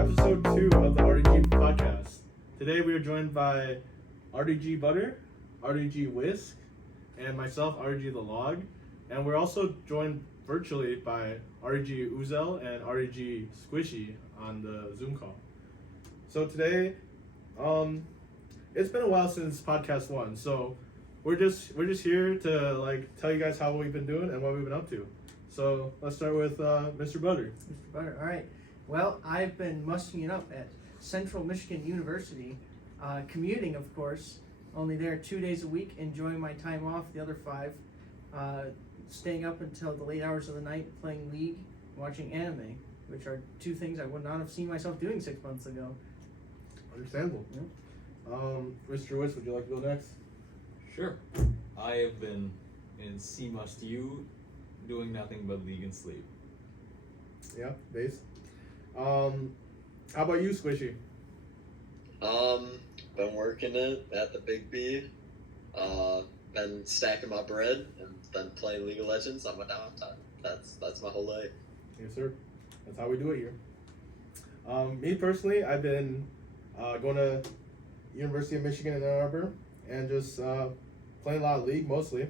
episode 2 of the RDG podcast. Today we are joined by RDG Butter, RDG Whisk, and myself, RDG The Log. And we're also joined virtually by RDG Ouzel and RDG Squishyyyy on the Zoom call. So today, it's been a while since podcast 1, so we're just here to tell you guys how we've been doing and what we've been up to. So let's start with Mr. Butter. Mr. Butter, all right. Well, I've been musking it up at Central Michigan University, commuting, of course, only there 2 days a week, enjoying my time off, the other 5, staying up until the late hours of the night, playing League, watching anime, which are 2 things I would not have seen myself doing 6 months ago. Understandable. Yeah. Mr. Whisk, would you like to go next? Sure. I have been in C must you doing nothing but League and sleep. Yeah, base. How about you, Squishyyyy? Been working it at the Big B. Been stacking my bread and then playing League of Legends on my downtime. That's my whole life. Yes, sir. That's how we do it here. Me personally, I've been going to University of Michigan in Ann Arbor and just playing a lot of League mostly.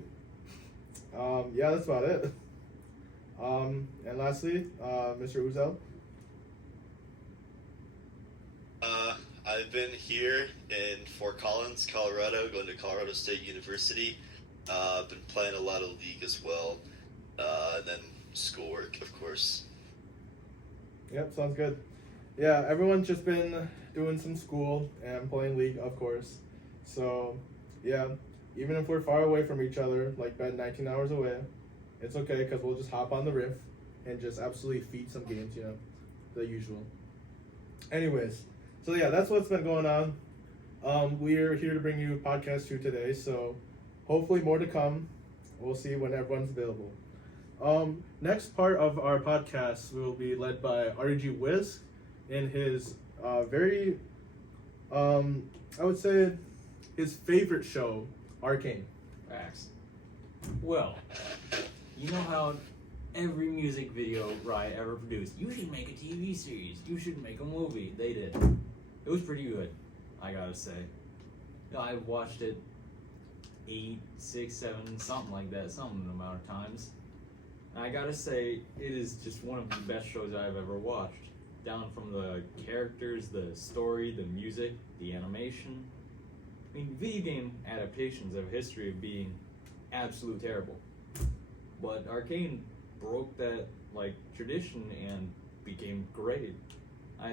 Yeah, that's about it. And lastly, Mr. Ouzel. I've been here in Fort Collins, Colorado, going to Colorado State University. Been playing a lot of League as well, and then schoolwork, of course. Yep, sounds good. Yeah, everyone's just been doing some school and playing League, of course. So, yeah, even if we're far away from each other, like bed 19 hours away, it's okay because we'll just hop on the Rift and just absolutely feed some games, the usual. Anyways, so yeah, that's what's been going on. We're here to bring you podcast 2 today, so hopefully more to come. We'll see when everyone's available. Next part of our podcast will be led by RDG Whisk in his very, I would say, his favorite show, Arcane. Facts. Well, you know how every music video Riot ever produced, you should make a TV series, you should make a movie. They did. It was pretty good, I gotta say. I watched it 8, 6, 7, something like that, some amount of times. And I gotta say, it is just one of the best shows I've ever watched. Down from the characters, the story, the music, the animation. I mean, video game adaptations have a history of being absolute terrible. But Arcane broke that tradition and became great.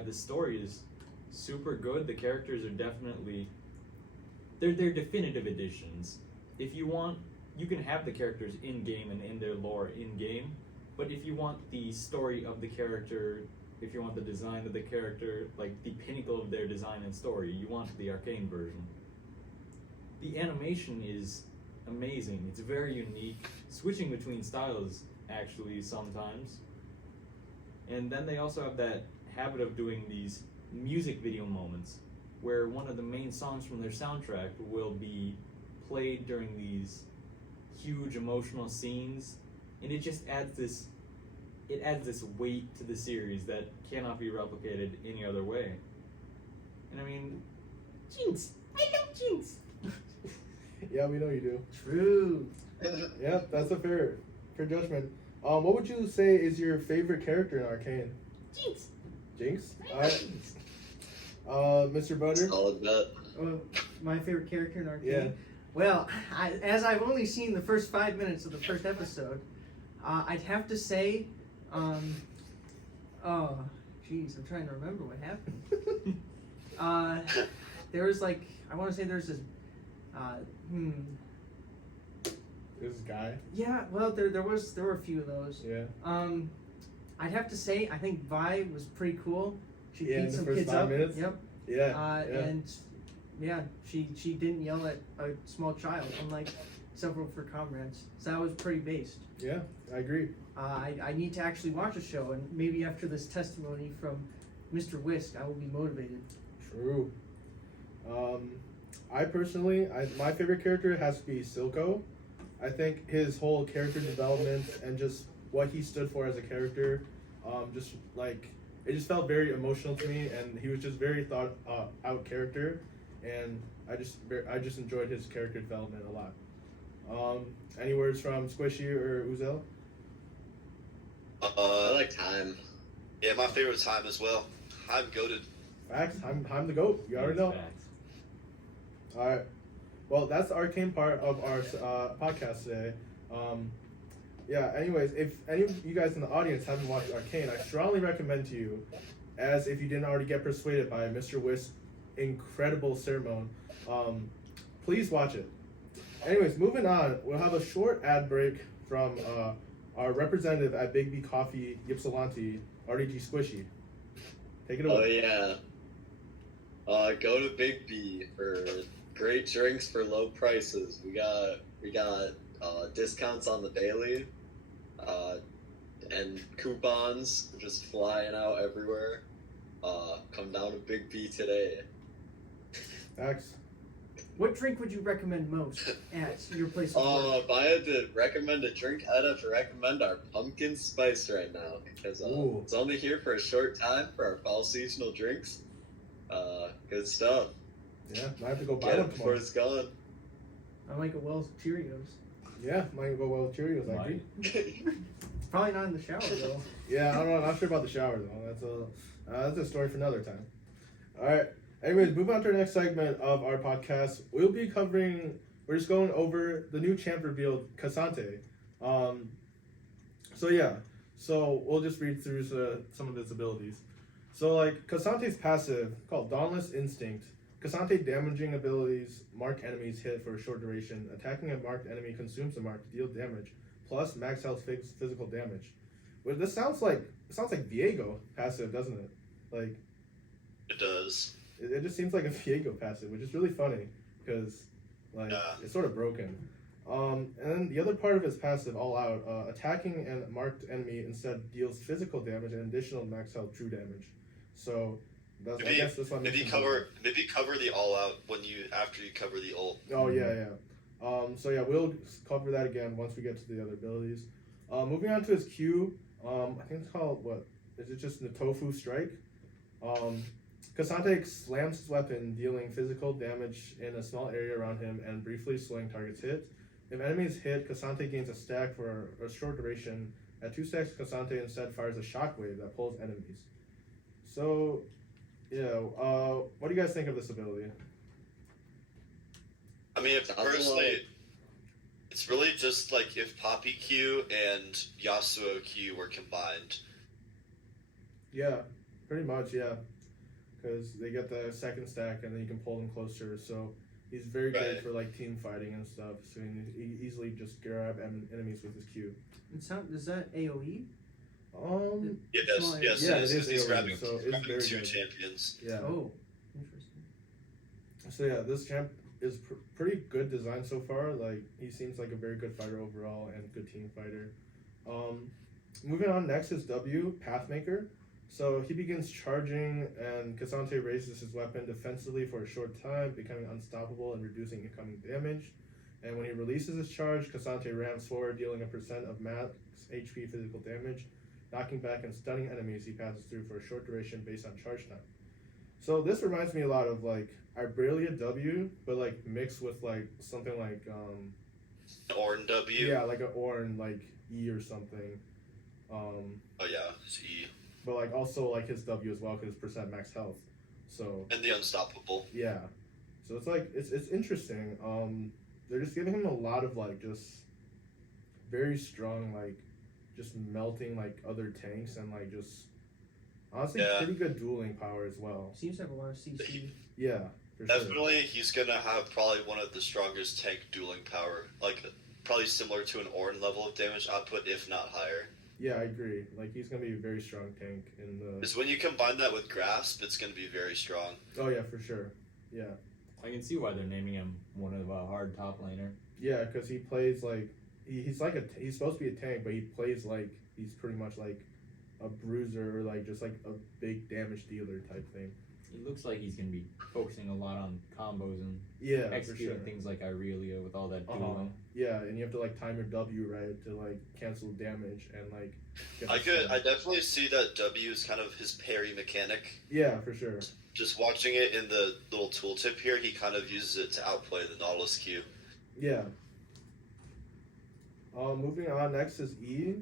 The story is super good. The characters are definitely they're definitive editions. If you want, you can have the characters in game and in their lore in game. But if you want the story of the character, if you want the design of the character, the pinnacle of their design and story, you want the Arcane version. The animation is amazing. It's very unique, switching between styles actually sometimes. And then they also have that habit of doing these music video moments where one of the main songs from their soundtrack will be played during these huge emotional scenes, and it just adds this weight to the series that cannot be replicated any other way. And I mean, Jinx! I love Jinx! Yeah, we know you do. True. Yeah, that's a fair judgment. What would you say is your favorite character in Arcane? Jinx. Jinx? Mr. Butter? Solid bet. My favorite character in Arcane? Yeah. Well, as I've only seen the first 5 minutes of the first episode, I'd have to say, oh, jeez, I'm trying to remember what happened. There was I want to say there's this, This guy? Yeah, well, there were a few of those. Yeah. I'd have to say, I think Vi was pretty cool. She Yeah, beat in the some first kids 5 up. minutes? Yep. Yeah. And yeah, she didn't yell at a small child, unlike several of her comrades. So that was pretty based. Yeah, I agree. I need to actually watch a show, and maybe after this testimony from Mr. Whisk, I will be motivated. True. I personally, my favorite character has to be Silco. I think his whole character development and just what he stood for as a character, just it just felt very emotional to me, and he was just very thought out character, and I just enjoyed his character development a lot. Any words from Squishyyyy or Ouzel? I like time. Yeah, my favorite time as well. I'm goated. Facts. I'm the GOAT. You already know. Facts. All right. Well, that's the arcane part of our podcast today. Yeah. Anyways, if any of you guys in the audience haven't watched Arcane, I strongly recommend to you, as if you didn't already get persuaded by Mr. Whisk's incredible sermon, please watch it. Anyways, moving on, we'll have a short ad break from our representative at Big B Coffee Ypsilanti, RDG Squishyyyy. Take it Oh away. yeah. Go to Big B for great drinks for low prices. We got discounts on the daily, and coupons just flying out everywhere. Come down to Big B today. Facts. What drink would you recommend most at your place of work? If I had to recommend a drink, I'd have to recommend our pumpkin spice right now because Ooh. it's only here for a short time for our fall seasonal drinks. Good stuff. Yeah, might have to go buy Get one it before tomorrow. it's gone. I like a Wells Cheerios. Yeah, might go well with Cheerios, I agree. Probably not in the shower though. Yeah, I don't know. I'm not sure about the shower though. That's a story for another time. All right. Anyways, moving on to our next segment of our podcast, we're just going over the new champ revealed, Cassante. So we'll just read through some of his abilities. So like Cassante's passive, called Dauntless Instinct. Cassante damaging abilities mark enemies hit for a short duration. Attacking a marked enemy consumes the mark to deal damage, plus max health physical damage. Well, this sounds like Viego passive, doesn't it? Like It does. it just seems like a Viego passive, which is really funny because like it's sort of broken. And then the other part of his passive, All Out, attacking a marked enemy instead deals physical damage and additional max health true damage. So that's I guess this one. Maybe cover the all out after you cover the ult. Oh yeah. So yeah, we'll cover that again once we get to the other abilities. Moving on to his Q, I think it's called what? Is it just the Tofu Strike? Cassante slams his weapon, dealing physical damage in a small area around him and briefly slowing targets hit. If enemies hit, Cassante gains a stack for a short duration. At 2 stacks, Cassante instead fires a shockwave that pulls enemies. So, yeah, what do you guys think of this ability? I mean, personally, it's really just like if Poppy Q and Yasuo Q were combined. Yeah, pretty much, yeah. Because they get the second stack and then you can pull them closer. So he's very good for like team fighting and stuff. So he can easily just grab enemies with his Q. Is that AoE? Yes, yeah, he's AoE, grabbing, so it's very two good. champions. Yeah. Oh, interesting. So yeah, this champ is pretty good design so far. Like he seems like a very good fighter overall and good team fighter. Moving on, next is W, Pathmaker. So he begins charging and Cassante raises his weapon defensively for a short time, becoming unstoppable and reducing incoming damage. And when he releases his charge, Cassante rams forward, dealing a percent of max HP physical damage, knocking back and stunning enemies he passes through for a short duration based on charge time. So this reminds me a lot of like Iberia W, but like mixed with like something like Orn W. Yeah, like an Orn like E or something. Oh yeah, it's E. But like also like his W as well because percent max health. So And the Unstoppable. yeah. So it's like it's interesting. They're just giving him a lot of like just very strong like just melting like other tanks and like just honestly pretty good dueling power as well. Seems to have a lot of CC. Yeah, for sure. Definitely, he's gonna have probably one of the strongest tank dueling power, like probably similar to an Orn level of damage output, if not higher. Yeah, I agree. Like he's gonna be a very strong tank in the. Because when you combine that with Grasp, it's gonna be very strong. Oh yeah, for sure. Yeah. I can see why they're naming him one of a hard top laner. Yeah, because he plays like he's like he's supposed to be a tank, but he plays like he's pretty much like a bruiser or like just like a big damage dealer type thing. He looks like he's gonna be focusing a lot on combos and Yeah, for executing sure. things like Irelia with all that dueling. yeah, and you have to like time your W right to like cancel damage and like. Get I the stun. definitely see that W is kind of his parry mechanic. Yeah, for sure. Just watching it in the little tooltip here, he kind of uses it to outplay the Nautilus Q. Yeah. Moving on, next is E,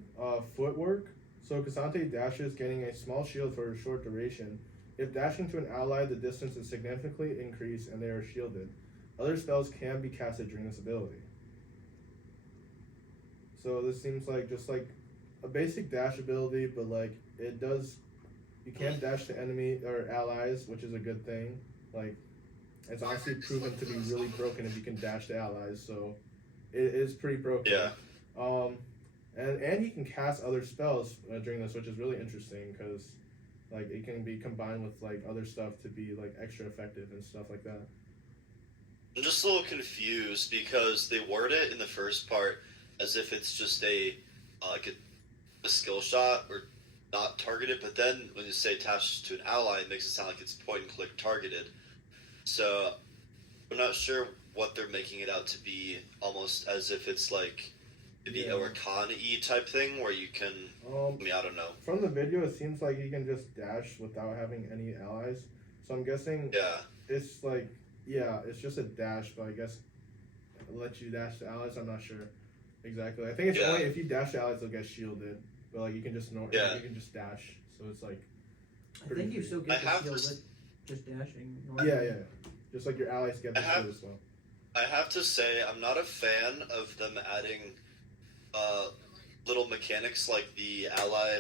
footwork. So K'Sante dashes, getting a small shield for a short duration. If dashing to an ally, the distance is significantly increased and they are shielded. Other spells can be casted during this ability. So this seems like just like a basic dash ability, but like it does, you can dash to enemy or allies, which is a good thing. Like it's honestly proven to be really broken if you can dash to allies, so it is pretty broken. Yeah. And he can cast other spells during this, which is really interesting because like it can be combined with like other stuff to be like extra effective and stuff like that. I'm just a little confused because they word it in the first part as if it's just a skill shot or not targeted, but then when you say attached to an ally, it makes it sound like it's point and click targeted. So I'm not sure what they're making it out to be, almost as if it's like maybe a Rakan-y type thing where you can. I don't know. From the video, it seems like he can just dash without having any allies. So I'm guessing it's like it's just a dash, but I guess it'll let you dash to allies. I'm not sure exactly. I think it's only if you dash to allies, they'll get shielded. But like you can just you can just dash. So it's like. I think you still get the shield with just dashing. Normally. Yeah. Just like your allies get the shield as well. I have to say, I'm not a fan of them adding little mechanics like the ally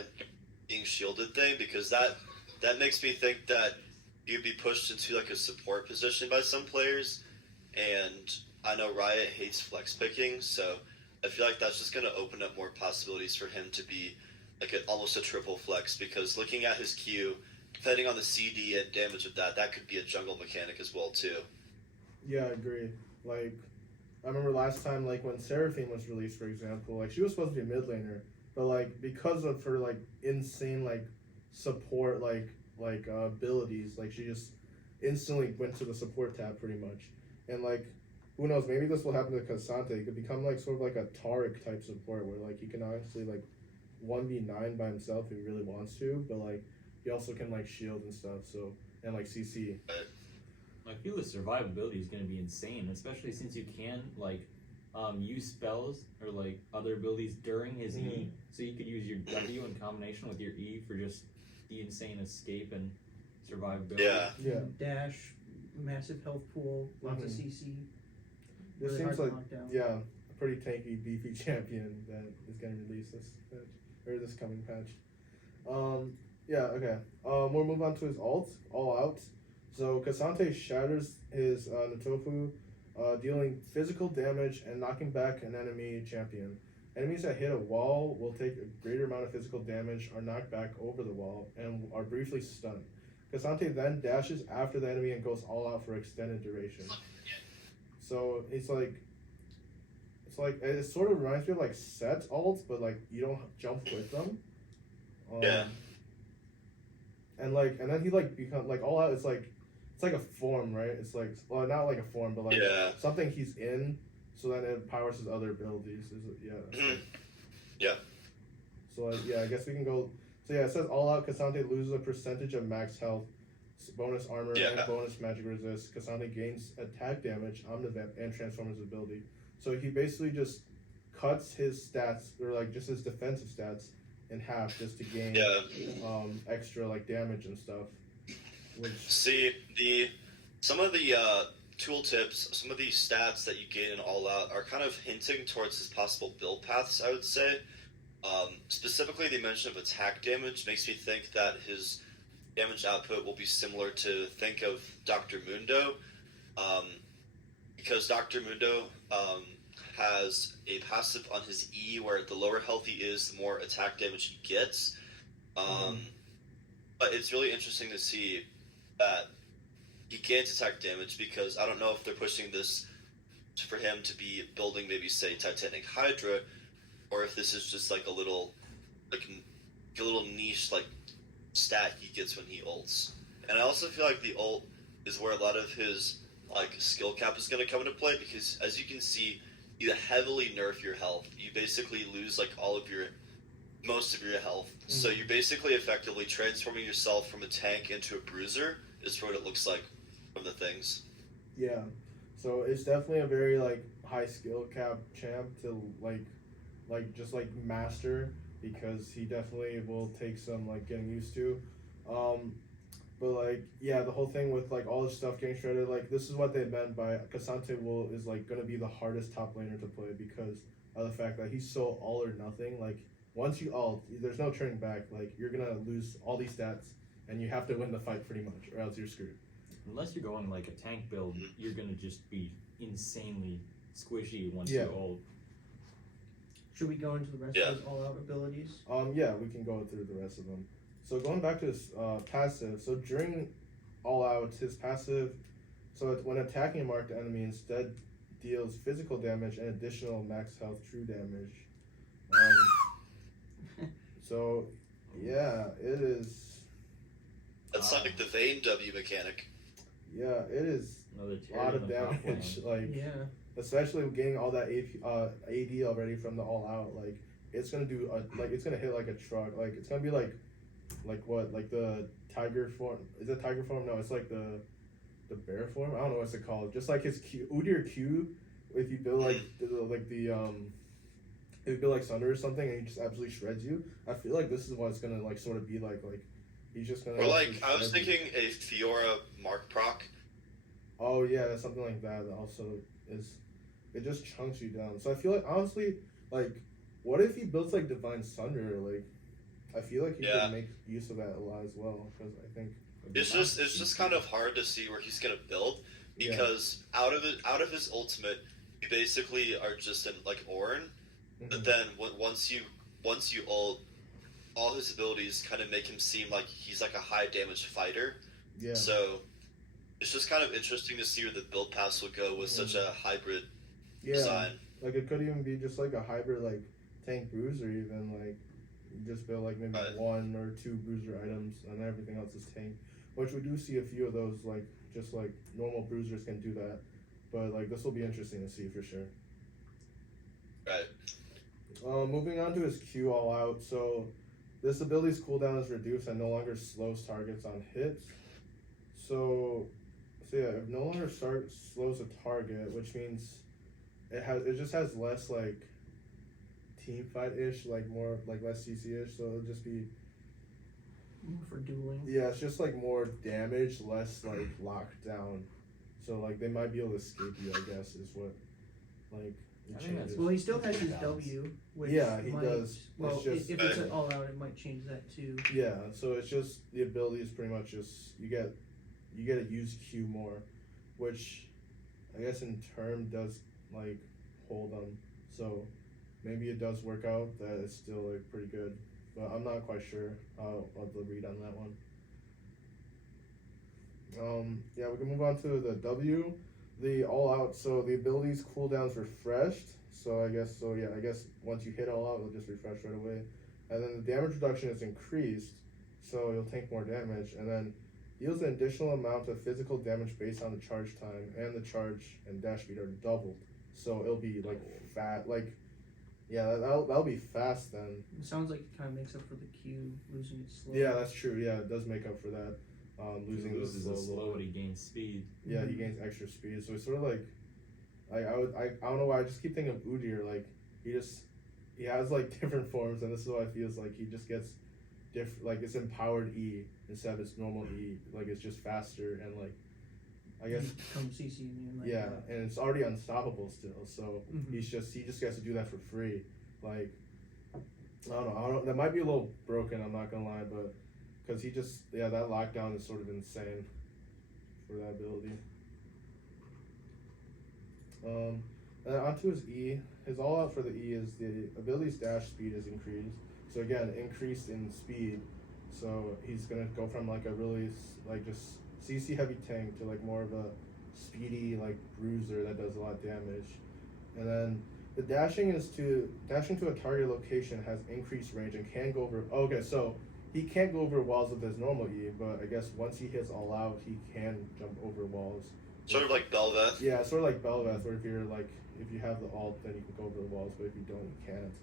being shielded thing, because that makes me think that you'd be pushed into like a support position by some players, and I know Riot hates flex picking, so I feel like that's just going to open up more possibilities for him to be like almost a triple flex, because looking at his Q, depending on the CD and damage of that could be a jungle mechanic as well too. Yeah, I agree. Like, I remember last time, like, when Seraphine was released, for example, like, she was supposed to be a mid laner, but, like, because of her, like, insane, like, support, abilities, like, she just instantly went to the support tab, pretty much. And, like, who knows, maybe this will happen to K'Sante. He could become, like, sort of like a Taric type support, where, like, he can honestly, like, 1v9 by himself if he really wants to, but, like, he also can, like, shield and stuff, so, and, like, CC. I feel the survivability is going to be insane, especially since you can use spells or like other abilities during his E. So you could use your W in combination with your E for just the insane escape and survivability. Yeah. Dash, massive health pool, lots of CC. This really seems hard like to knock down. a pretty tanky, beefy champion that is going to release this patch or this coming patch. Okay. We'll move on to his ult, All Out. So K'Sante shatters his Natofu, dealing physical damage and knocking back an enemy champion. Enemies that hit a wall will take a greater amount of physical damage, are knocked back over the wall, and are briefly stunned. K'Sante then dashes after the enemy and goes all out for extended duration. So it sort of reminds me of like Set ults, but like you don't jump with them. And then he like become like all out. It's like a form, right? It's like, well, not like a form, but like something he's in, so then it powers his other abilities. So I guess we can go. So it says all out. K'Sante loses a percentage of max health, bonus armor, and bonus magic resist. K'Sante gains attack damage, omnivamp, and transforms his ability. So he basically just cuts his stats, or like just his defensive stats, in half just to gain extra like damage and stuff. See, some of the tooltips, some of the stats that you gain in All Out are kind of hinting towards his possible build paths, I would say. Specifically, the mention of attack damage makes me think that his damage output will be similar to, think of Dr. Mundo, because Dr. Mundo has a passive on his E where the lower health he is, the more attack damage he gets. But it's really interesting to see that he gains attack damage, because I don't know if they're pushing this for him to be building maybe, say, Titanic Hydra, or if this is just like a little niche like stat he gets when he ults. And I also feel like the ult is where a lot of his like skill cap is going to come into play, because as you can see, you heavily nerf your health. You basically lose like most of your health. So you're basically effectively transforming yourself from a tank into a bruiser. Is what it looks like from the things. Yeah, so it's definitely a very like high skill cap champ to just like master, because he definitely will take some like getting used to. But like yeah, the whole thing with like all this stuff getting shredded, like this is what they meant by Cassante is like gonna be the hardest top laner to play because of the fact that he's so all or nothing. Like once you ult, there's no turning back. Like you're gonna lose all these stats, and you have to win the fight pretty much, or else you're screwed. Unless you're going like a tank build, you're gonna just be insanely squishy once Yeah. you're old. Should we go into the rest Yeah. of his all-out abilities? Yeah, we can go through the rest of them. So going back to his passive, so during all out, his passive, so when attacking a marked enemy, instead deals physical damage and additional max health true damage. So yeah, it is. That's like the Vayne W mechanic. Yeah, it is Another a lot of Tyrion on top damage. lane. Like Yeah. especially getting all that AD already from the all out. Like it's gonna do it's gonna hit like a truck. Like it's gonna be like what, like the tiger form? Is it tiger form? No, it's like the bear form. I don't know what's it called. Just like his Q, Udyr Q. If you build like if you build like Sunder or something, and he just absolutely shreds you. I feel like this is what it's gonna like sort of be like. Like he's just gonna. Or like absolutely I was shred you. thinking a Fiora Mark proc. Oh yeah, something like that. Also is, it just chunks you down. So I feel like honestly, like, what if he builds like Divine Sunder? Like, I feel like he Yeah. could make use of that a lot as well, because I think It's just kind of hard to see where he's gonna build because out of his ultimate, you basically are just in like Ornn. But then once you ult, all his abilities kind of make him seem like he's like a high damage fighter. Yeah. So it's just kind of interesting to see where the build paths will go with such a hybrid design. Like it could even be just like a hybrid like tank bruiser, even like you just build like maybe Right. 1 or 2 bruiser items and everything else is tank. Which we do see a few of those, like just like normal bruisers can do that. But like this will be interesting to see for sure. Right. Moving on to his Q all out. So this ability's cooldown is reduced and no longer slows targets on hits. So yeah, it no longer slows a target, which means it just has less like team fight ish, like more like less CC ish. So it'll just be For dueling. yeah, it's just like more damage, less like lockdown. So like they might be able to escape you, I guess, is what like it I think that's- changes. Well, he still has his Balance. W, which Yeah, he might, does. Well, It's just- if it's an all out, it might change that too. Yeah, so it's just the ability is pretty much just you get to use Q more, which I guess in turn does like hold them. So maybe it does work out that it's still like pretty good, but I'm not quite sure of the read on that one. Yeah, we can move on to the W, the all out. So the abilities cooldowns refreshed. So I guess once you hit all out, it'll just refresh right away, and then the damage reduction is increased, so you'll take more damage, and then deals an additional amount of physical damage based on the charge time, and the charge and dash speed are doubled. So it'll be like fat, like yeah, that'll be fast then. It sounds like it kind of makes up for the Q losing its slow. Yeah, that's true. Yeah, it does make up for that. Losing He the loses the slow, but he gains speed. Yeah, he gains extra speed, so it's sort of like, I don't know why I just keep thinking of Udyr. Like he has like different forms, and this is what I feel is like he just gets different. Like it's empowered E instead of its normal E. Like it's just faster and like, I guess Come CC immune. Like yeah, that. and it's already unstoppable still. So Mhm. he just gets to do that for free. Like I don't know. That might be a little broken. I'm not gonna lie, but because that lockdown is sort of insane for that ability. And onto his E. His all out for the E is the ability's dash speed is increased. So again, increased in speed. So he's gonna go from like a really like just CC heavy tank to like more of a speedy like bruiser that does a lot of damage. And then the dashing to a target location has increased range and can go over. Okay, so he can't go over walls with his normal E, but I guess once he hits all out, he can jump over walls. Sort of like Belveth. Yeah, sort of like Belveth, where if you're like if you have the ult, then you can go over the walls, but if you don't, you can't.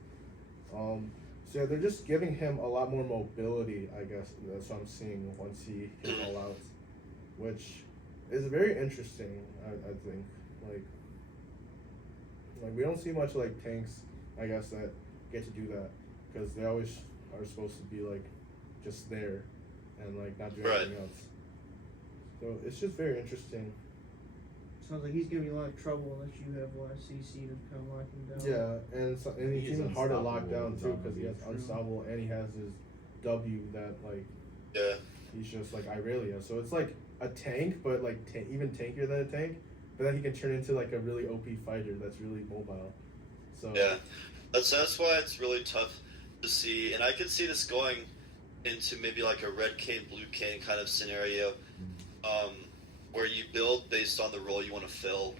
So yeah, they're just giving him a lot more mobility, I guess. That's what I'm seeing once he hit all out, which is very interesting. I think like we don't see much like tanks, I guess, that get to do that because they always are supposed to be like just there and like not do anything else. So it's just very interesting. Sounds like he's giving you a lot of trouble unless you have a lot of CC to kind of lock him down. Yeah, and he's He's even hard to lock unstoppable down with too because he has True. unstoppable and he has his W that like Yeah. he's just like Irelia. So it's like a tank, but like even tankier than a tank. But then he can turn into like a really OP fighter that's really mobile. So Yeah. That's why it's really tough to see, and I could see this going into maybe like a red cane, blue cane kind of scenario, where you build based on the role you want to fill,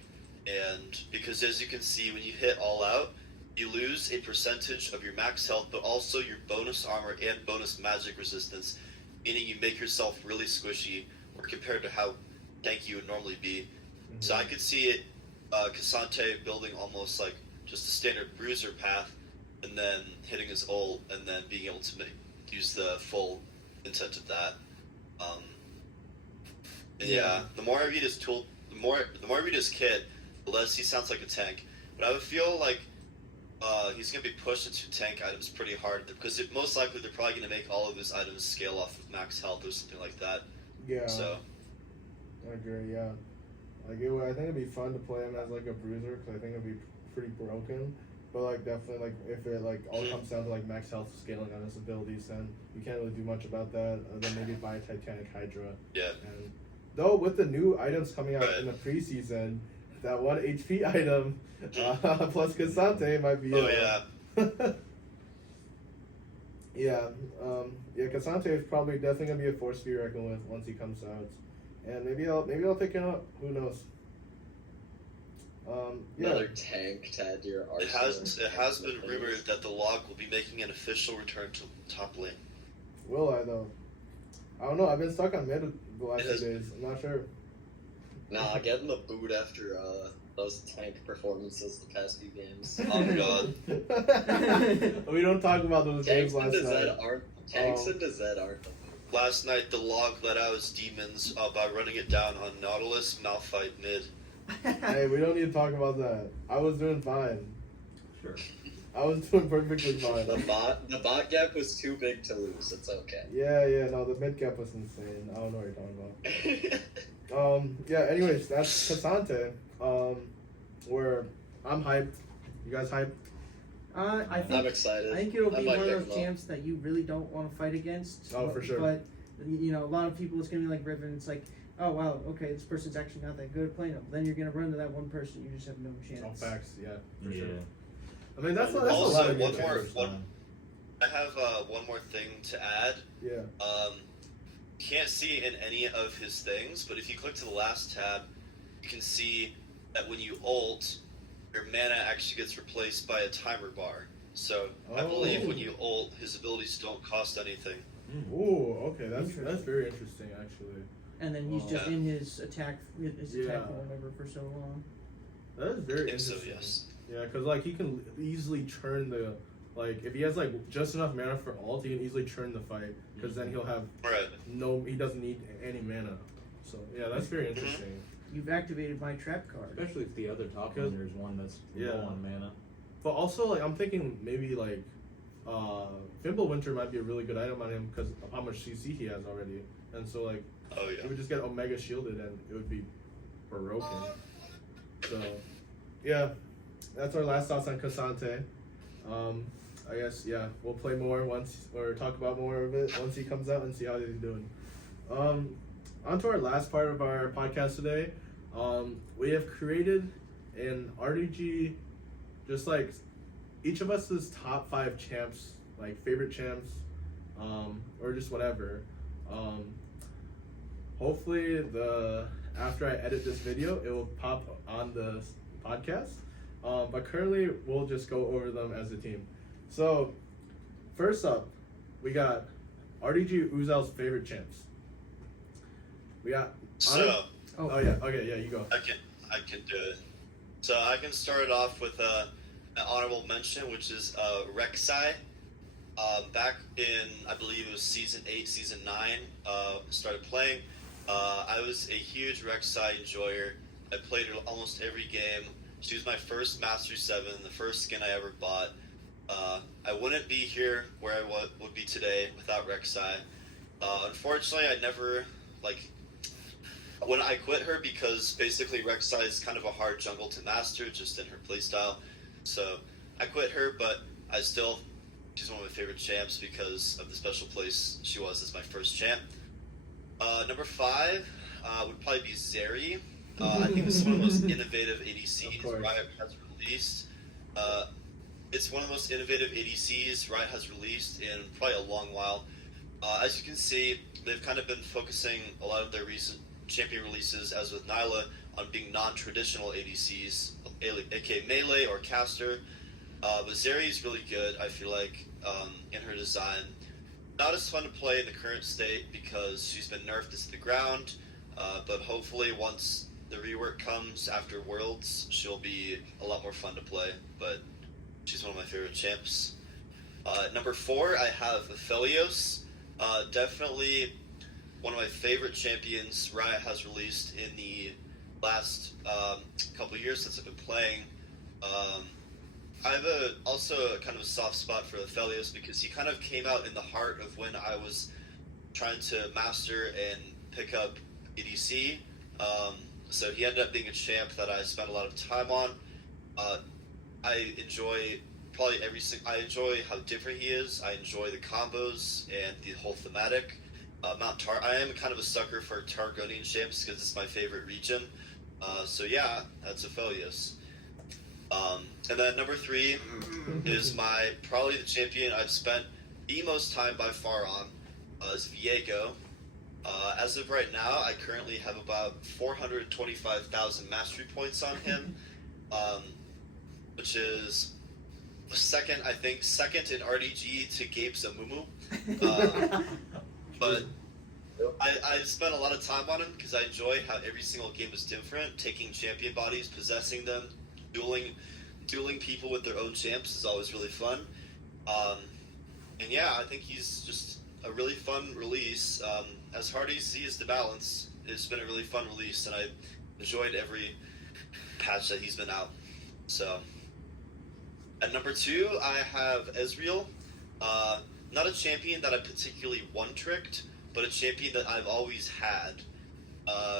and because as you can see, when you hit all out, you lose a percentage of your max health, but also your bonus armor and bonus magic resistance, meaning you make yourself really squishy, or compared to how tanky you would normally be. So I could see it, Cassante building almost like just a standard bruiser path, and then hitting his ult, and then being able to use the full intent of that. And yeah, the more I read his tool, the more I read his kit, the less he sounds like a tank. But I would feel like he's gonna be pushed into tank items pretty hard because most likely they're probably gonna make all of his items scale off of max health or something like that. Yeah. So I agree. Yeah. Like I think it'd be fun to play him as like a bruiser because I think it'd be pretty broken. But like definitely like if it like all comes down to like max health scaling on his abilities, then you can't really do much about that. Then maybe buy a Titanic Hydra. yeah. And though with the new items coming out Right. in the preseason, that 1 HP item plus Cassante might be. Oh yeah. Yeah. Yeah. Cassante is probably definitely gonna be a force to be reckoned with once he comes out, and maybe I'll pick him up. Who knows? Yeah. Another tank to add to your arsenal. It has been rumored that the log will be making an official return to top lane. Will I though? I don't know. I've been stuck on mid the last It few has- days. I'm not sure. Nah, get in the boot after those tank performances the past few games. Oh god. We don't talk about those games Tanks last into Zed night. aren't into Zed aren't the move. Last night the log let out his demons by running it down on Nautilus, Malphite mid. Hey, we don't need to talk about that. I was doing fine. Sure. I was doing perfectly fine. The bot gap was too big to lose. It's okay. Yeah, no, the mid gap was insane. I don't know what you're talking about. Yeah, anyways, that's Cassante. Where I'm hyped. You guys hyped? I I'm think excited. I think it'll I be might one of pick those him up. champs that you really don't want to fight against. Oh, for sure. But you know, a lot of people, it's gonna be like Riven. It's like, oh wow, okay, this person's actually not that good at playing them. Then you're gonna run to that one person, you just have no chance. All facts, yeah, for Yeah. sure. I mean, that's a lot Also, of one good more- champs. I have one more thing to add. Yeah. Can't see in any of his things, but if you click to the last tab, you can see that when you ult, your mana actually gets replaced by a timer bar. So I believe when you ult, his abilities don't cost anything. Ooh, okay, that's very interesting actually. And then he's just Yeah. in his attack Yeah. or whatever for so long. That is very I think so, interesting. yes. Yeah, because like he can easily turn the if he has like just enough mana for ult, he can easily turn the fight because then he'll have Right. he doesn't need any mana. So yeah, that's very interesting. You've activated my trap card. Especially if the other top Because- laner is one that's Yeah. low on mana. But also like I'm thinking maybe like Fimbulwinter might be a really good item on him because of how much CC he has already, and so like Oh he yeah. would just get Omega shielded and it would be broken. So yeah, that's our last thoughts on Cassante. I guess yeah, we'll play more once or talk about more of it once he comes out and see how he's doing. On to our last part of our podcast today. We have created an RDG, just like each of us' top 5 champs, like favorite champs, or just whatever. Hopefully after I edit this video, it will pop on the podcast. But currently, we'll just go over them as a team. So, first up, we got RDG Ouzel's favorite champs. We got. So Oh yeah. Okay. Yeah. You go. I can do it. So I can start it off with an honorable mention, which is Rek'Sai. Back in, I believe it was Season 8, Season 9, started playing. I was a huge Rek'Sai enjoyer. I played her almost every game. She was my first Master 7, the first skin I ever bought. I wouldn't be here where I would be today without Rek'Sai. Unfortunately, I never, when I quit her, because basically Rek'Sai is kind of a hard jungle to master, just in her playstyle. So I quit her, but she's one of my favorite champs because of the special place she was as my first champ. Number 5 would probably be Zeri. I think this is one of the most innovative ADCs Riot has released. It's one of the most innovative ADCs Riot has released in probably a long while. As you can see, they've kind of been focusing a lot of their recent champion releases, as with Nyla, on being non-traditional ADCs, aka melee or caster. But Zeri is really good, I feel like, in her design. Not as fun to play in the current state because she's been nerfed to the ground, but hopefully once the rework comes after Worlds, she'll be a lot more fun to play, but she's one of my favorite champs. Number 4, I have Aphelios. Definitely one of my favorite champions Riot has released in the last couple years since I've been playing. I have also kind of a soft spot for Aphelios because he kind of came out in the heart of when I was trying to master and pick up ADC. So he ended up being a champ that I spent a lot of time on. I enjoy I enjoy how different he is. I enjoy the combos and the whole thematic. I am kind of a sucker for Targonian champs because it's my favorite region. So yeah, that's Aphelios. And then number 3 is probably the champion I've spent the most time by far on, is Viego. As of right now, I currently have about 425,000 mastery points on him, which is second in RDG to Gabe's Amumu. But I spent a lot of time on him because I enjoy how every single game is different. Taking champion bodies, possessing them, dueling people with their own champs is always really fun. And yeah, I think he's just a really fun release. As hard as he is to balance, it's been a really fun release, and I enjoyed every patch that he's been out. So, at number 2, I have Ezreal. Not a champion that I particularly one-tricked, but a champion that I've always had.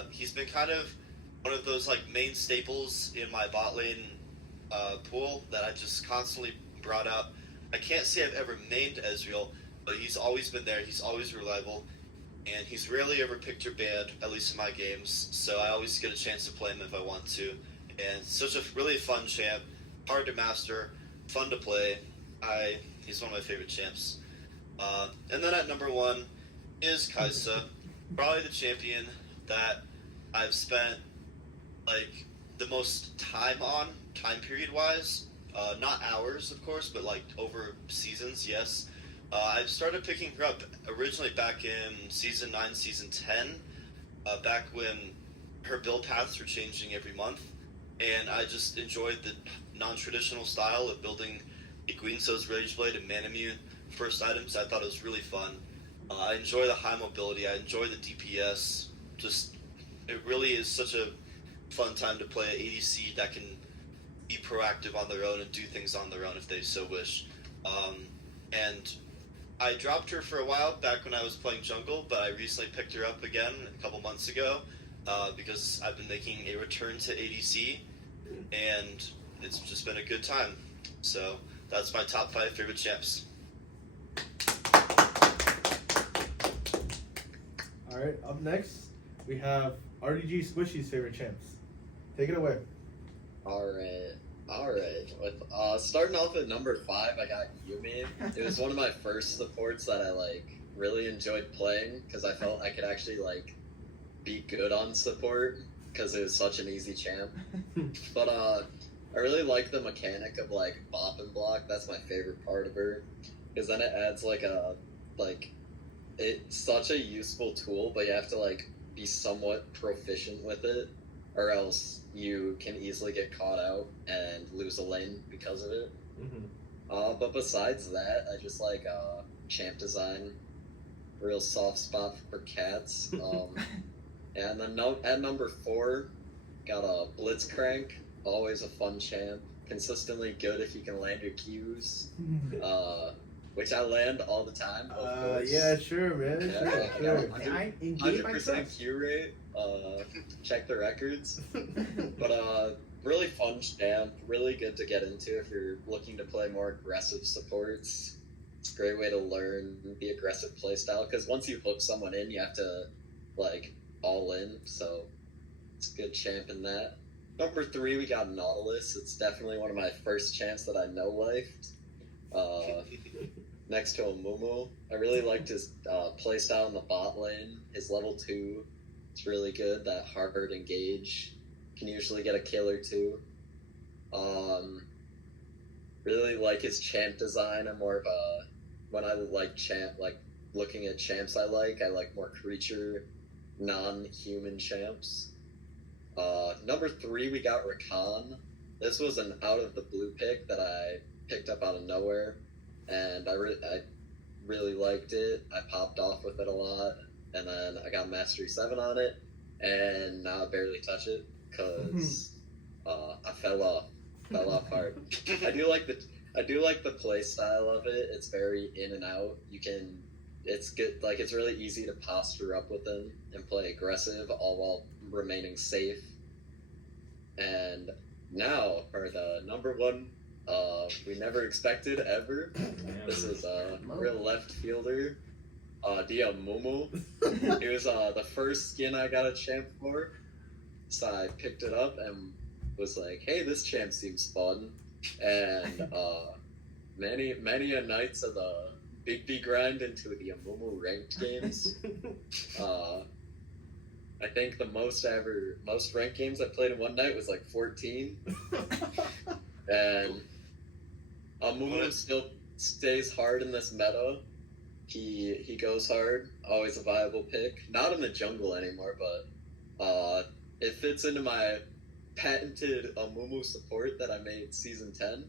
He's been kind of one of those main staples in my bot lane pool that I just constantly brought up. I can't say I've ever mained Ezreal, but he's always been there, he's always reliable, and he's rarely ever picked or banned, at least in my games, so I always get a chance to play him if I want to. And such a really fun champ, hard to master, fun to play. He's one of my favorite champs. And then at number 1 is Kaisa, probably the champion that I've spent the most time on, time period wise. Not hours, of course, but over seasons, yes. I started picking her up originally back in Season 9, Season 10, back when her build paths were changing every month, and I just enjoyed the non-traditional style of building Iguinso's Rageblade and Manamune first items. I thought it was really fun. I enjoy the high mobility, I enjoy the DPS, it really is such a fun time to play an ADC that can be proactive on their own and do things on their own if they so wish. And I dropped her for a while back when I was playing jungle, but I recently picked her up again a couple months ago because I've been making a return to ADC, and it's just been a good time. So that's my top 5 favorite champs. Alright, up next, we have RDG Squishyyy's favorite champs. Take it away. Alright. With starting off at number 5, I got Yumi. It was one of my first supports that I really enjoyed playing because I felt I could actually be good on support because it was such an easy champ. But I really like the mechanic of bop and block. That's my favorite part of her because then it adds it's such a useful tool, but you have to be somewhat proficient with it. or else you can easily get caught out and lose a lane because of it. Mm-hmm. But besides that, I just like champ design, real soft spot for cats. And then at number 4, got a Blitzcrank, always a fun champ, consistently good if you can land your Qs, which I land all the time. Of course. Yeah, sure, man. Yeah, Sure, I sure. got I engage my 100% trust. Q rate. Check the records. But really fun champ, really good to get into if you're looking to play more aggressive supports. It's a great way to learn the aggressive playstyle, because once you hook someone in, you have to like all in, so it's a good champ in that. Number 3, we got Nautilus. It's definitely one of my first champs that I know lifed. Next to Amumu. I really liked his playstyle in the bot lane. His level 2, it's really good. That hard engage. Can usually get a kill or 2. Really like his champ design. I'm more of a, when I like champ, like looking at champs I like more creature, non-human champs. Number 3, we got Rakan. This was an out of the blue pick that I picked up out of nowhere, and I really liked it. I popped off with it a lot, and then I got Mastery 7 on it, and now I barely touch it because I fell off hard. I do like the play style of it. It's very in and out. It's good. Like, it's really easy to posture up with them and play aggressive, all while remaining safe. And now for the number 1, we never expected ever. This is a real left fielder, Amumu. He was the first skin I got a champ for, so I picked it up and was like, "Hey, this champ seems fun." And many a nights of the big B grind into the Amumu ranked games. I think the most ranked games I played in one night was like 14. And Amumu still stays hard in this meta. He goes hard, always a viable pick. Not in the jungle anymore, but it fits into my patented Amumu support that I made season 10.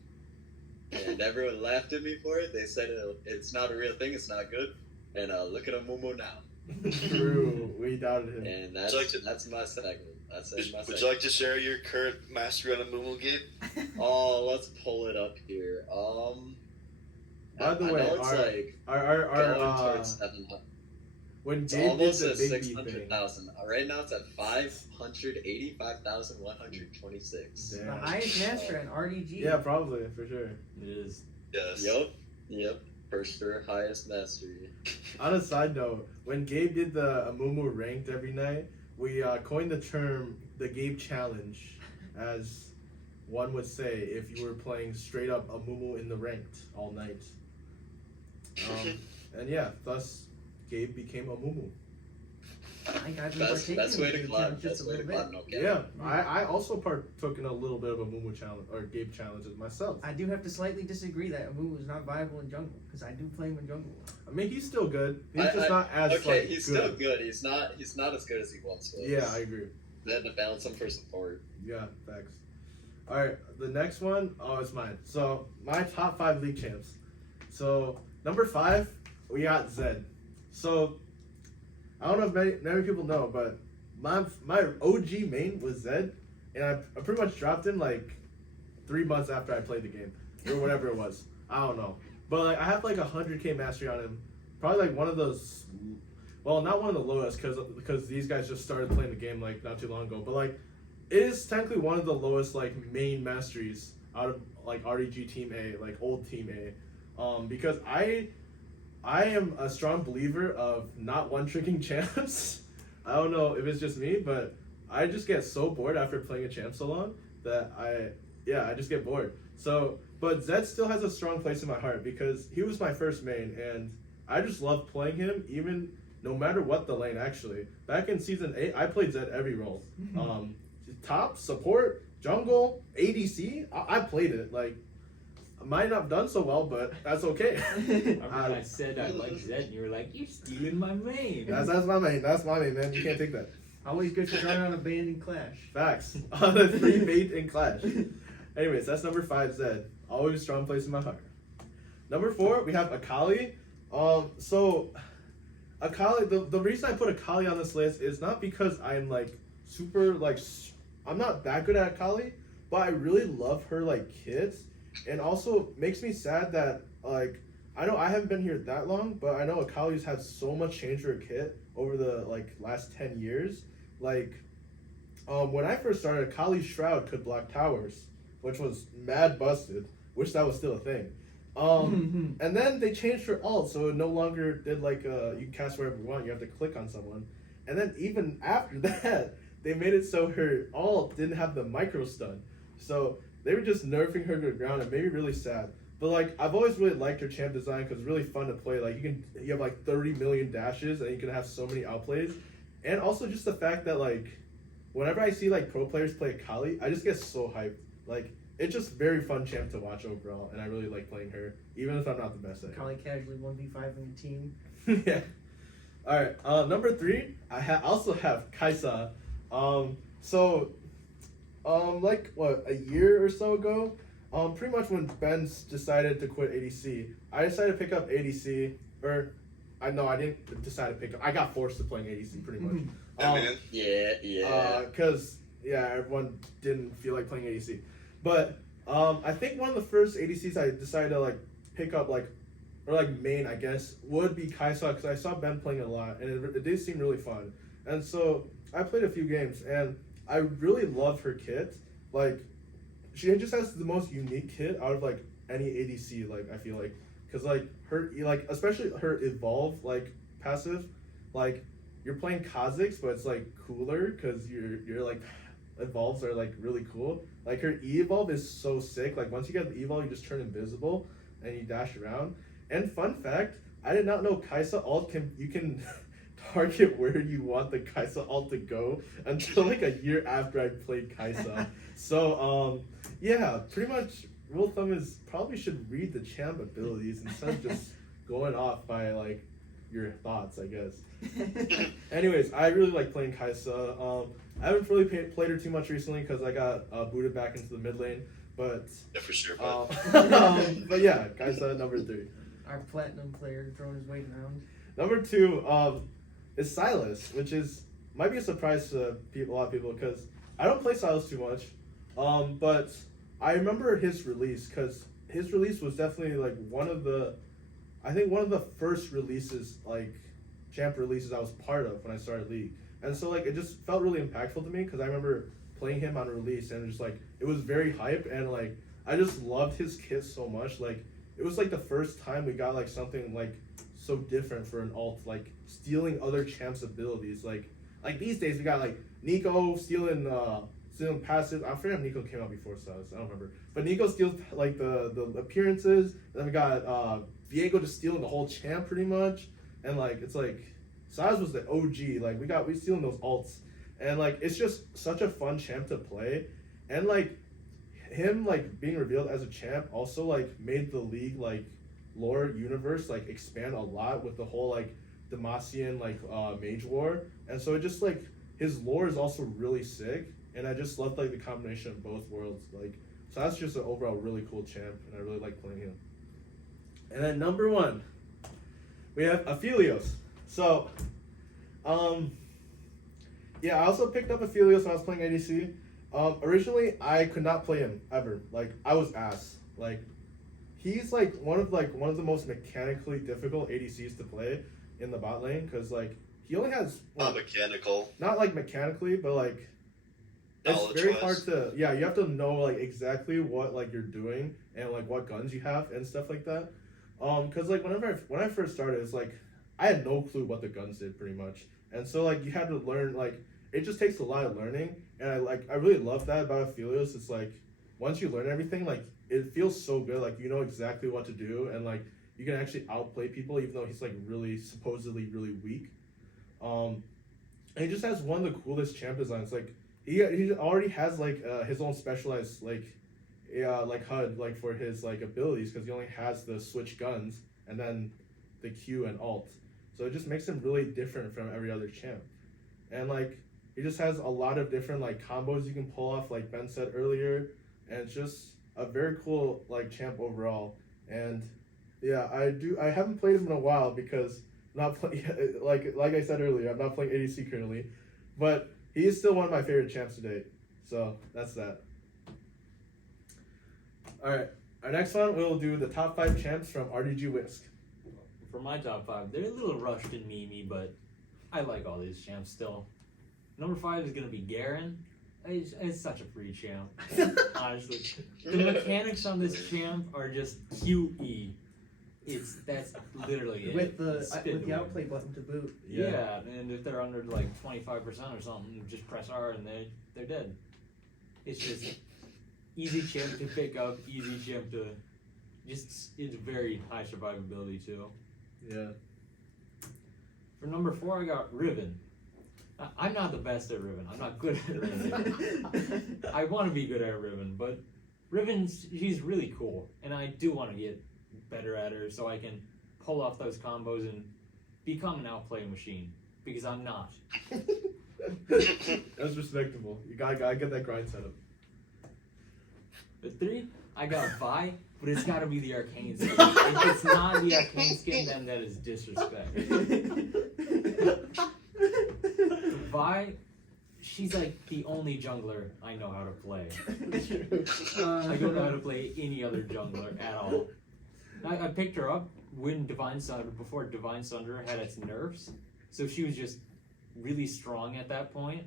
And everyone laughed at me for it. They said it's not a real thing, it's not good. And look at Amumu now. True, we doubted him. And that's my segment. Would you like to share your current mastery on Amumu, Gabe? Oh, let's pull it up here. By the I way, know it's like going towards 700. when It's Gabe did almost the at big B thing, 600,000. Right now it's at 585,126. Damn. The highest master in RDG. Yeah, probably for sure. It is. Yes. Yep. For sure, highest mastery. On a side note, when Gabe did the Amumu ranked every night, we coined the term the Gabe challenge, as one would say if you were playing straight up Amumu in the ranked all night. And yeah, thus Gabe became Amumu. Best way to climb. Best way to climb. No cap. Yeah, I also partook in a little bit of a Amumu challenge or Gabe challenges myself. I do have to slightly disagree that Amumu is not viable in jungle, because I do play him in jungle. I mean, he's still good. He's just not as okay. He's good. still good. He's not as good as he once was. Yeah, I agree. They had to balance him for support. Yeah, thanks. All right, the next one, it's mine. So my top 5 league champs. So number 5, we got Zed. So I don't know if many people know, but my OG main was Zed, and I pretty much dropped him like 3 months after I played the game or whatever it was. I don't know, but like I have like 100k mastery on him. Probably like one of those. Well, not one of the lowest because these guys just started playing the game like not too long ago. But like, it is technically one of the lowest like main masteries out of like RDG Team A, like old Team A, because I am a strong believer of not one-tricking champs. I don't know if it's just me, but I just get so bored after playing a champ so long that I just get bored. So, but Zed still has a strong place in my heart because he was my first main, and I just loved playing him even no matter what the lane. Actually, back in season 8, I played Zed every role. Top, support, jungle, ADC. I played it. Like, I might not have done so well, but that's okay. I said I like Zed, and you were like, "You're stealing my main." That's my main. That's my main, man. You can't take that. Always good for drawing on a band in Clash. Facts. On a 3 mate in Clash. Anyways, that's number 5, Zed. Always a strong place in my heart. Number 4, we have Akali. So Akali, the reason I put Akali on this list is not because I'm like super like I'm not that good at Akali, but I really love her like kits, and also makes me sad that like I know I haven't been here that long, but I know Akali's had so much change for her kit over the like last 10 years. Like when I first started, Akali's Shroud could block towers, which was mad busted. Wish that was still a thing. And then they changed her ult, so it no longer did like you can cast wherever you want. You have to click on someone. And then even after that, they made it so her ult didn't have the micro stun. So they were just nerfing her to the ground. It made me really sad. But like I've always really liked her champ design because it's really fun to play. Like you have like 30 million dashes and you can have so many outplays. And also just the fact that like whenever I see like pro players play Akali, I just get so hyped. Like it's just very fun champ to watch overall, and I really like playing her, even if I'm not the best at it. Akali casually 1v5 in the team. Yeah. All right. Number 3, I also have Kaisa. Like what, a year or so ago, pretty much when Ben decided to quit ADC, I decided to pick up ADC. I didn't decide to pick up. I got forced to playing ADC pretty much. Because everyone didn't feel like playing ADC. But I think one of the first ADCs I decided to like pick up main, I guess, would be Kaisa, because I saw Ben playing it a lot and it did seem really fun. And so I played a few games and I really love her kit. Like she just has the most unique kit out of like any ADC, like I feel like, because like her especially her evolve like passive, like you're playing Kha'Zix but it's like cooler because you're like evolves are like really cool. Like her E-evolve is so sick. Like once you get the evolve, you just turn invisible and you dash around. And fun fact, I did not know Kaisa ult you can target where you want the Kaisa ult to go until like a year after I played Kaisa. So yeah, pretty much rule of thumb is probably should read the champ abilities instead of just going off by like your thoughts, I guess. Anyways, I really like playing Kaisa. I haven't really played her too much recently because I got booted back into the mid lane, but Yeah, for sure. but yeah, Kaisa number 3. Our platinum player throwing his weight around. Number 2 is Sylas, which might be a surprise to a lot of people because I don't play Sylas too much, but I remember his release because his release was definitely like one of the first releases, like champ releases I was part of when I started League. And so like it just felt really impactful to me because I remember playing him on release and just like it was very hype, and like I just loved his kit so much. Like it was like the first time we got like something like so different for an ult, like stealing other champs' abilities. Like these days we got like Nico stealing passive. I forget if Nico came out before Sylas, I don't remember. But Nico steals like the appearances, and then we got Viego just stealing the whole champ pretty much. And like it's like Sylas was the OG. Like we stealing those ults, and like it's just such a fun champ to play. And like him like being revealed as a champ also like made the League like lore universe like expand a lot with the whole like Demacian like mage war. And so it just like his lore is also really sick, and I just love like the combination of both worlds. Like so that's just an overall really cool champ, and I really like playing him. And then number 1, we have Aphelios. So, yeah, I also picked up Aphelios when I was playing ADC. Originally, I could not play him ever. Like, I was ass. Like, he's like one of the most mechanically difficult ADCs to play in the bot lane because like he only has Not mechanical. not like mechanically, but like it's very hard to you have to know like exactly what like you're doing and like what guns you have and stuff like that. Because like when I first started, it's like I had no clue what the guns did pretty much, and so like you had to learn. Like it just takes a lot of learning, and I really love that about Aphelios. It's like once you learn everything, like it feels so good. Like you know exactly what to do, and like you can actually outplay people, even though he's like really supposedly really weak. And he just has one of the coolest champ designs. Like he already has like his own specialized like HUD like for his like abilities, because he only has the switch guns and then the Q and ult. So it just makes him really different from every other champ. And like he just has a lot of different like combos you can pull off, like Ben said earlier, and it's just a very cool like champ overall. And yeah, I haven't played him in a while because I'm not play, like I said earlier, I'm not playing ADC currently, but he is still one of my favorite champs to date. So that's that. All right, our next one we'll do the top 5 champs from RDG Whisk. For my top 5, they're a little rushed and memey, but I like all these champs still. Number 5 is gonna be Garen. It's such a free champ, honestly. The mechanics on this champ are just QE. That's literally it. With the Spin win. outplay button to boot. Yeah, and if they're under like 25% or something, just press R and they're dead. It's just easy champ to pick up, easy champ to it's very high survivability too. Yeah. For number 4, I got Riven. I'm not the best at Riven. I'm not good at Riven. I want to be good at Riven, but she's really cool, and I do want to get better at her so I can pull off those combos and become an outplay machine, because I'm not. That's respectable. You gotta get that grind set up. At 3, I got Vi, but it's gotta be the arcane skin. If it's not the arcane skin, then that is disrespect. Vi, she's like the only jungler I know how to play. I don't know how to play any other jungler at all. I picked her up when before Divine Sunder had its nerfs, so she was just really strong at that point,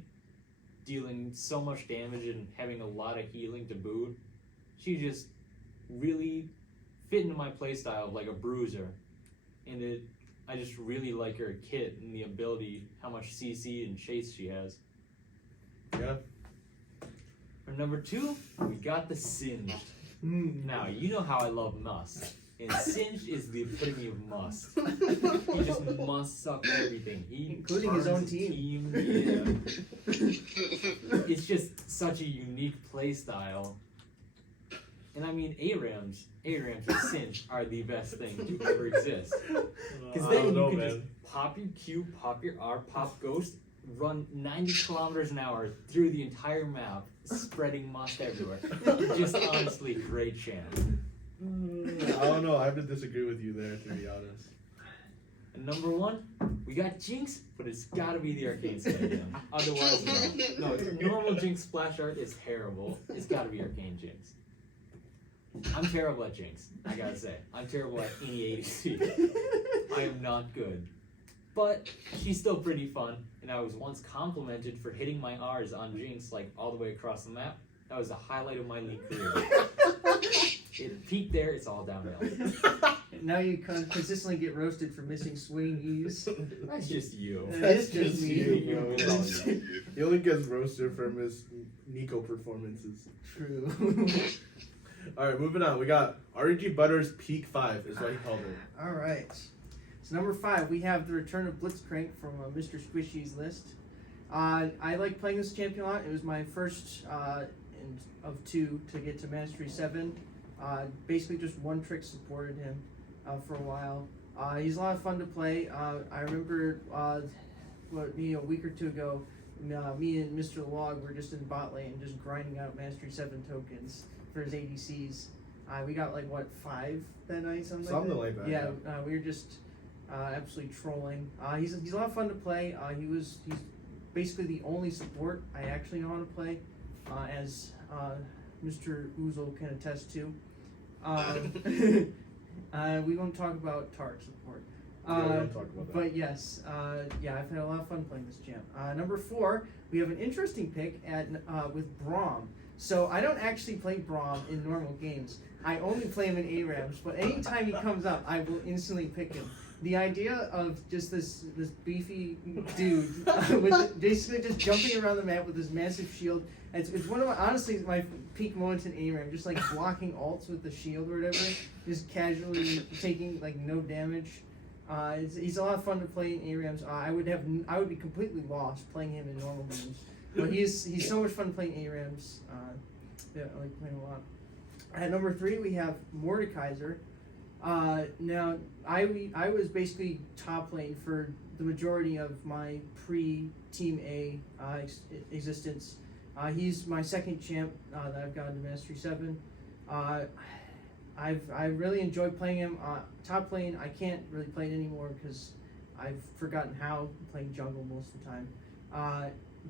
dealing so much damage and having a lot of healing to boot. She just really fit into my playstyle like a bruiser, and I just really like her kit and the ability, how much CC and chase she has. Yeah. For number 2, we got the Singed. Now, you know how I love Must. And Singed is the epitome of Must. He just musts up everything. Including his own team. Yeah. It's just such a unique play style. And I mean, ARAMs with Singed are the best thing to ever exist. Because then you can just pop your Q, pop your R, pop Ghost, run 90 kilometers an hour through the entire map, spreading Must everywhere. Just honestly, great champ. I don't know. I have to disagree with you there, to be honest. And number 1, we got Jinx, but it's gotta be the arcane skin again. Otherwise, no. No, normal Jinx splash art is terrible. It's gotta be arcane Jinx. I'm terrible at Jinx, I gotta say. I'm terrible at any ADC. I am not good. But she's still pretty fun, and I was once complimented for hitting my R's on Jinx like all the way across the map. That was the highlight of my league career. It peaked there, it's all downhill. Now you consistently get roasted for missing swing E's. That's just you. That's just me. you, bro. He only gets roasted from his Nico performances. True. Alright, moving on. We got RDG Butter's Peak 5 is what he called it. Alright. So number 5, we have the return of Blitzcrank from Mr. Squishyyy's list. I like playing this champion a lot. It was my first of 2 to get to Mastery 7. Basically just one trick supported him for a while. He's a lot of fun to play. I remember a week or 2 ago, me and Mr. Log were just in bot lane just grinding out Mastery 7 tokens for his ADCs. We got like 5 that night, something like that. Yeah, we were just absolutely trolling. He's a lot of fun to play. He's basically the only support I actually know how to play, as Mr. Ouzel can attest to. We won't talk about Tart support. We don't talk about that. But yes, I've had a lot of fun playing this champ. Number 4, we have an interesting pick with Braum. So I don't actually play Braum in normal games. I only play him in ARAMs, but anytime he comes up, I will instantly pick him. The idea of just this beefy dude with basically just jumping around the map with this massive shield, it's one of my peak moments in ARAM, just like blocking ults with the shield or whatever, just casually taking like no damage. He's a lot of fun to play in ARAMs. I would be completely lost playing him in normal games, but he's so much fun playing ARAMs. I like playing a lot. At number 3, we have Mordekaiser. Now, I was basically top lane for the majority of my pre-Team A existence. He's my second champ that I've gotten to Mastery 7. I really enjoy playing him. Top lane, I can't really play it anymore because I've forgotten how, playing jungle most of the time.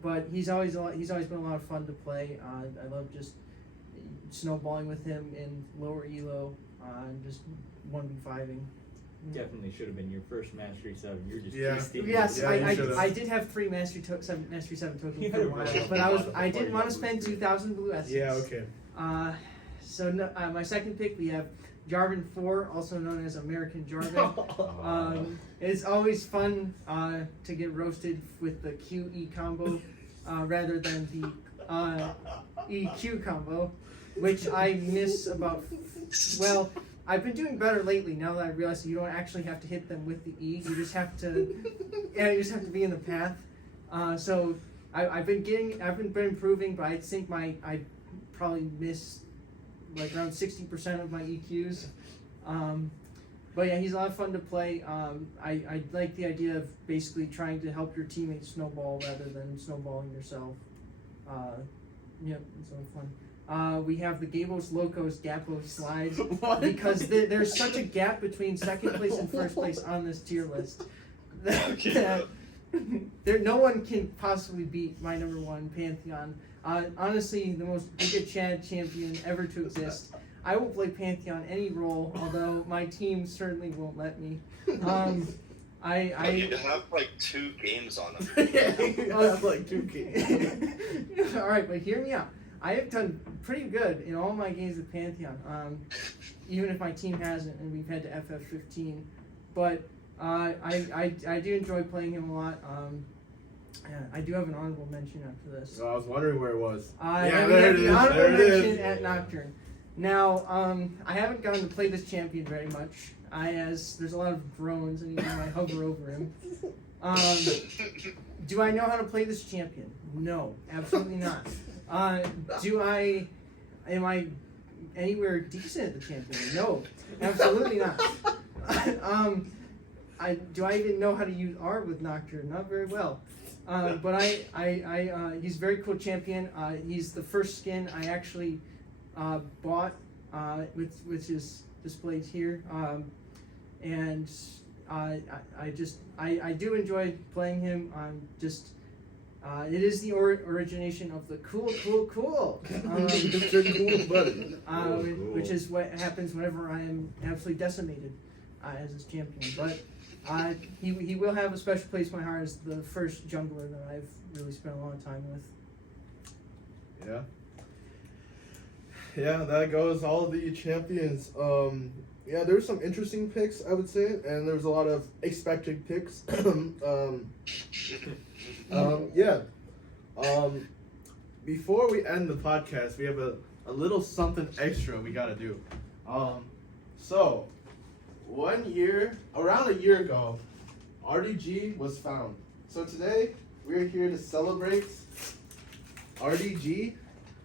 But he's always been a lot of fun to play. I love just snowballing with him in lower elo and just 1v5ing. Definitely should have been your first Mastery 7. You're just Yeah. feasting. Yes, Yeah, you should've. I did have 3 Mastery 7 tokens You for a had a while, really but lot I before didn't you want got to spend boosted. 2,000 blue essence. Yeah, okay. So my second pick, we have Jarvan 4, also known as American Jarvan. It's always fun to get roasted with the QE combo rather than the EQ combo, which I miss about. Well, I've been doing better lately now that I realize that you don't actually have to hit them with the E. You just have to, you just have to be in the path. So I've been improving, but I think I probably miss like around 60% of my EQs. But yeah, he's a lot of fun to play. I like the idea of basically trying to help your teammates snowball rather than snowballing yourself. Yep, it's a lot of fun. We have the Gables Locos Gapo slide because there's such a gap between second place and first place on this tier list that no one can possibly beat my number 1 Pantheon. Honestly, the most Giga Chad champion ever to exist. I will play Pantheon any role, although my team certainly won't let me. You have like 2 games on them. I have like 2 games. All right, but hear me out. I have done pretty good in all my games with Pantheon, even if my team hasn't, and we've had to FF15. But I do enjoy playing him a lot. I do have an honorable mention after this. Oh, I was wondering where it was. There it is. Honorable mention at Nocturne. Now, I haven't gotten to play this champion very much. There's a lot of drones, and even I hover over him. Do I know how to play this champion? No, absolutely not. Am I anywhere decent at the champion? No, absolutely not. Do I even know how to use R with Nocturne? Not very well. But he's a very cool champion. He's the first skin I actually bought, which is displayed here. And I do enjoy playing him. It is the origination of the cool, Mr. Cool Buddy. which is what happens whenever I am absolutely decimated as his champion. But he will have a special place in my heart as the first jungler that I've really spent a lot of time with. Yeah. Yeah, that goes all the champions. Yeah, there's some interesting picks, I would say, and there's a lot of expected picks. Yeah. Before we end the podcast, we have a little something extra we gotta do. So, around a year ago, RDG was found. So today, we're here to celebrate RDG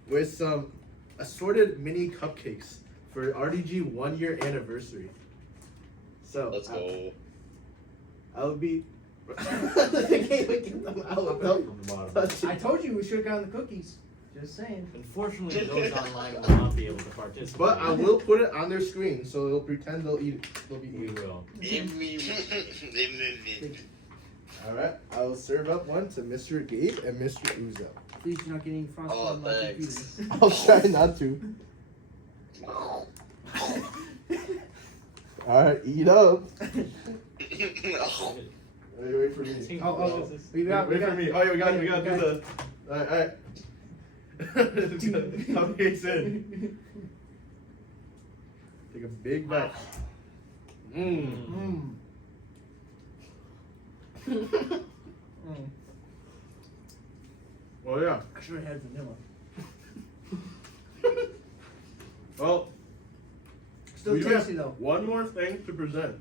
with some assorted mini cupcakes for RDG 1-year anniversary. So Let's go. I'll be. I can't even get them out without From the bottom. touching. I told you we should have gotten the cookies. Just saying. Unfortunately, those online will not be able to participate. But I will put it on their screen so they'll pretend they'll eat it. They'll be We eating. will. Alright, I'll serve up one to Mr. Gabe and Mr. Ouzel. Please do not get any frostbite Oh, on my thanks. computer. I'll try not to. Alright, eat up. Wait for me. We got Wait for got- me. Oh yeah, we gotta do okay. the. Alright. Cupcakes in. Take a big bite. Mmm. Mm. Well, yeah. I should have had vanilla. Well, Still we do tasty have though. one more thing to present.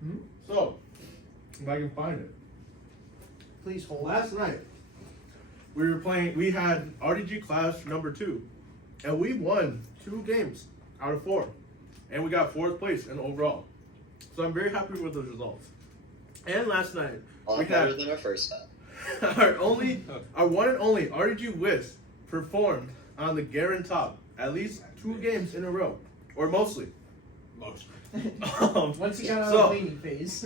Hmm? So, if I can find it. Please hold. Last night, we had RDG class number 2, and we won 2 games out of 4, and we got 4th place in overall. So I'm very happy with those results. And last night, A lot we better had than our first time. our one and only RDG Whisk performed on the Garen top at least 2 games in a row, or mostly. Most. Once he got out so- of the waiting phase.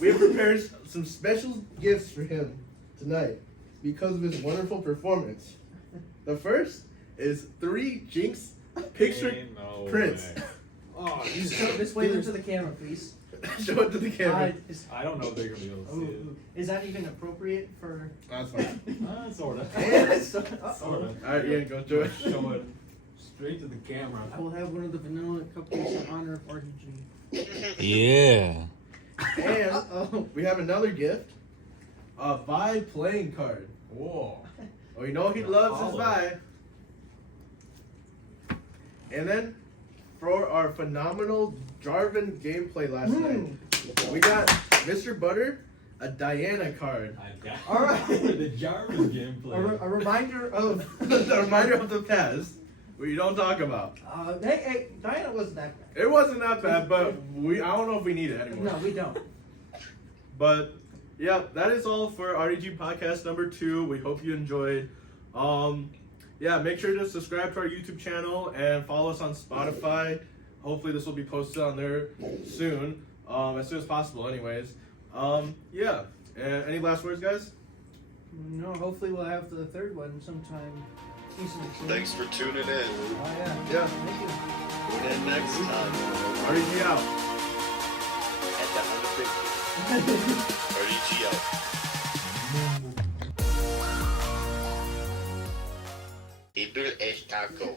We have prepared some special gifts for him tonight because of his wonderful performance. The first is 3 Jinx picture Ain't no prints. way. Oh, these Just wave into the camera, please. Show it to the camera. I don't know if they're gonna be able to see it. Is that even appropriate for? That's fine. Sorta. And- Sorta. Alright, Ian, go do it. Show it straight to the camera. I will have one of the vanilla cupcakes in honor of RDG. Yeah. And Oh. we have another gift. A Vi playing card. Whoa. Oh, you know he loves his Olive. Vi. And then, for our phenomenal Jarvan gameplay last night, we got Mr. Butter a Diana card. I've got All right. the Jarvan gameplay. A reminder of. A reminder of the past, what you don't talk about. Hey, Diana wasn't that bad. It wasn't that bad, but I don't know if we need it anymore. No, we don't. But yeah, that is all for RDG podcast number 2. We hope you enjoyed. Yeah, make sure to subscribe to our YouTube channel and follow us on Spotify. Hopefully this will be posted on there soon, as soon as possible anyways. Yeah, any last words, guys? No, hopefully we'll have the third one sometime decently soon. Thanks for tuning in. Oh yeah. Yeah. Thank you. Tune in next time. RDG out. At the 100. RDG out. Ibil es taco.